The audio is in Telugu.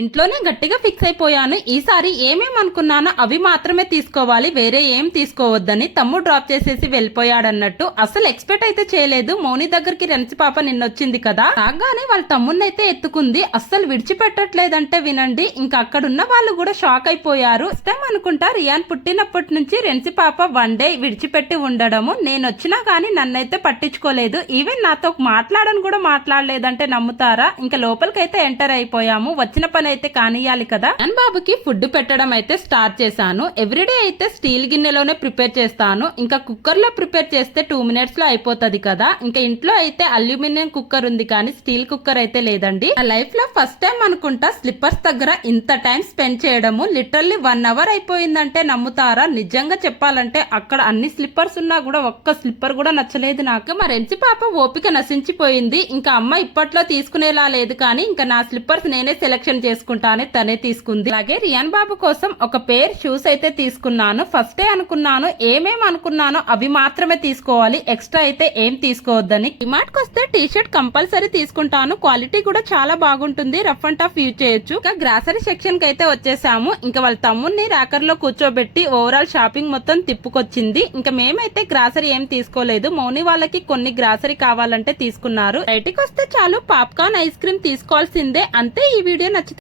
ఇంట్లోనే గట్టిగా ఫిక్స్ అయిపోయాను. ఈసారి ఏమేమనుకున్నానో అవి మాత్రమే తీసుకోవాలి, వేరే ఏం తీసుకోవద్దని. తమ్ముడు డ్రాప్ చేసేసి వెళ్ళిపోయాడన్నట్టు. అసలు ఎక్స్పెక్ట్ అయితే చేయలేదు. మౌని దగ్గరికి రెన్సి పాప నిన్నొచ్చింది కదా, రాగానే వాళ్ళ తమ్ముడినైతే ఎత్తుకుంది. అస్సలు విడిచిపెట్టట్లేదంటే వినండి. ఇంకా అక్కడున్న వాళ్ళు కూడా షాక్ అయిపోయారు. ఇష్టం అనుకుంటా రియాన్ పుట్టినప్పటి నుంచి రెన్సి పాప వన్ డే విడిచిపెట్టి ఉండడము. నేను వచ్చినా కానీ నన్నైతే పట్టించుకోలేదు. ఈవెన్ నాతో మాట్లాడని కూడా మాట్లాడలేదంటే నమ్ముతారా? ఇంకా లోపలికైతే ఎంటర్ అయిపోయాము. వచ్చిన పని అయితే కానియాలి కదా. నేను బాబుకి ఫుడ్ పెట్టడం అయితే స్టార్ట్ చేశాను. ఎవ్రీడే అయితే స్టీల్ గిన్నెలోనే ప్రిపేర్ చేస్తాను. ఇంకా కుక్కర్ లో ప్రిపేర్ చేస్తే 2 minutes లో అయిపోతుంది కదా. ఇంకా ఇంట్లో అయితే అల్యూమినియం కుక్కర్ ఉంది కానీ స్టీల్ కుక్కర్ అయితే లేదండి. నా లైఫ్ లో ఫస్ట్ టైం అనుకుంటా స్లిప్పర్స్ దగ్గర ఇంత టైం స్పెండ్ చేయడము. లిటరల్లీ 1 hour అయిపోయిందంటే నమ్ముతారా? నిజంగా చెప్పాలంటే అక్కడ అన్ని స్లిప్పర్స్ ఉన్నా కూడా ఒక్క స్లిప్పర్ కూడా నచ్చలేదు నాకు. మా రెన్సి పాప ఓపిక నశించిపోయింది. ఇంకా అమ్మ ఇప్పట్లో తీసుకునేలా లేదు కానీ ఇంకా నా స్లిప్పర్స్ నేనే సెలెక్షన్ చేసుకుంటానే తనే తీసుకుంది. అలాగే రియాన్ బాబు కోసం ఒక పేర్ షూస్ అయితే తీసుకున్నాను. ఫస్ట్ డే అనుకున్నాను ఏమేం అనుకున్నానో అవి మాత్రమే తీసుకోవాలి, ఎక్స్ట్రా అయితే ఏం తీసుకోవద్దని. డిమార్ట్ కి వస్తే టీ షర్ట్ కంపల్సరీ తీసుకుంటాను. క్వాలిటీ కూడా చాలా బాగుంటుంది, రఫ్ అండ్ టఫ్ యూజ్ చేయొచ్చు. ఇంకా గ్రాసరీ సెక్షన్ కి అయితే వచ్చేసాము. ఇంకా వాళ్ళ తమ్ముడిని ర్యాకర్ లో కూర్చోబెట్టి ఓవరాల్ షాపింగ్ మొత్తం తిప్పుకొచ్చింది. ఇంకా మేమైతే గ్రాసరీ ఏం తీసుకోలేదు. మౌని వాళ్ళకి కొన్ని గ్రాసరీ కావాలంటే తీసుకున్నారు. బయటికి వస్తే చాలు పాప్కార్న్, ఐస్ క్రీమ్ తీసుకోవాల్సిందే. అంతే. ఈ వీడియో నచ్చితే